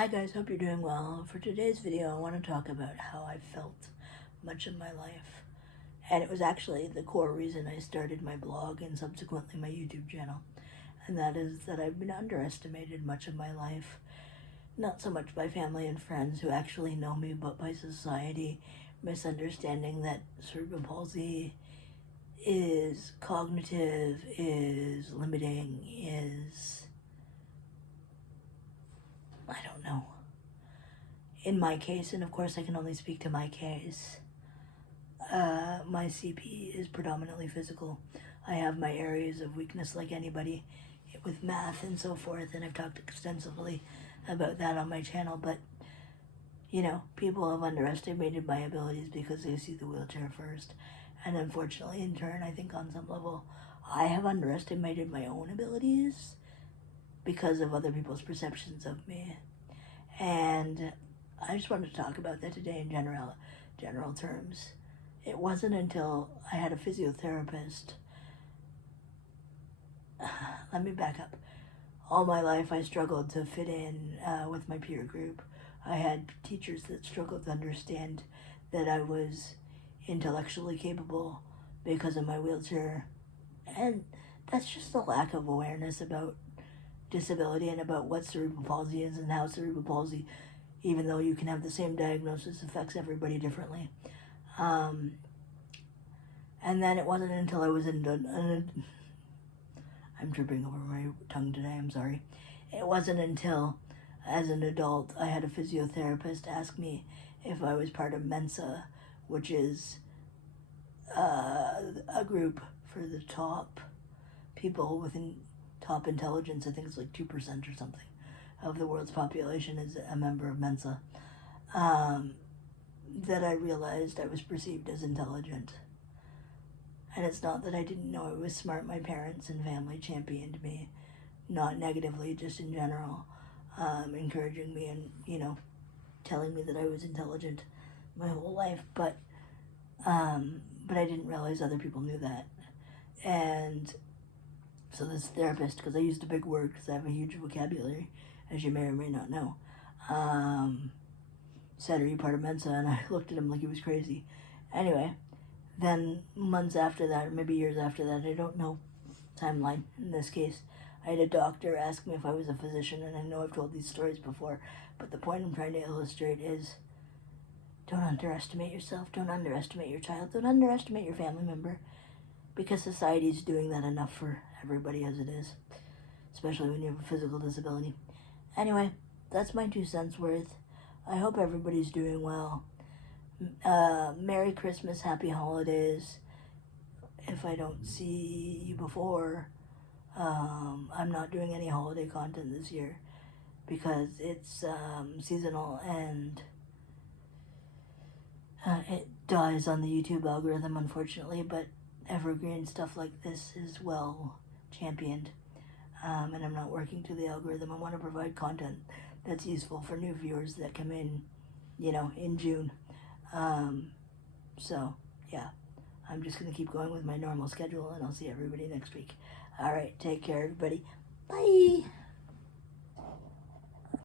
Hi guys, hope you're doing well. For today's video, I want to talk about how I felt much of my life. And it was actually the core reason I started my blog and subsequently my YouTube channel. And that is that I've been underestimated much of my life. Not so much by family and friends who actually know me, but by society, misunderstanding that cerebral palsy is cognitive, is limiting, is, I don't know. In my case, and of course I can only speak to my case, my CP is predominantly physical. I have my areas of weakness like anybody with math and so forth, and I've talked extensively about that on my channel, but you know, people have underestimated my abilities because they see the wheelchair first. And unfortunately, in turn, I think on some level, I have underestimated my own abilities because of other people's perceptions of me. And I just wanted to talk about that today in general terms. It wasn't until I had a physiotherapist. Let me back up. All my life I struggled to fit in with my peer group. I had teachers that struggled to understand that I was intellectually capable because of my wheelchair. And that's just a lack of awareness about disability and about what cerebral palsy is and how cerebral palsy, even though you can have the same diagnosis, affects everybody differently. And then it wasn't until I was I'm tripping over my tongue today, I'm sorry. It wasn't until, as an adult, I had a physiotherapist ask me if I was part of Mensa, which is a group for the top people within top intelligence. I think it's like 2% or something of the world's population is a member of Mensa. That I realized I was perceived as intelligent. And it's not that I didn't know I was smart. My parents and family championed me, not negatively, just in general, encouraging me and, you know, telling me that I was intelligent my whole life. But I didn't realize other people knew that. And so this therapist, because I used a big word because I have a huge vocabulary, as you may or may not know, said, "Are you part of Mensa?" And I looked at him like he was crazy. Anyway, then months after that, or maybe years after that, I don't know, timeline in this case, I had a doctor ask me if I was a physician, and I know I've told these stories before, but the point I'm trying to illustrate is don't underestimate yourself, don't underestimate your child, don't underestimate your family member, because society's doing that enough for everybody as it is, especially when you have a physical disability. Anyway, that's my 2 cents worth. I hope everybody's doing well. Merry Christmas, happy holidays. If I don't see you before, I'm not doing any holiday content this year because it's seasonal and it dies on the YouTube algorithm, unfortunately, but evergreen stuff like this is well championed. And I'm not working to the algorithm. I want to provide content that's useful for new viewers that come in, you know, in June. So, yeah, I'm just going to keep going with my normal schedule, and I'll see everybody next week. All right, take care, everybody. Bye.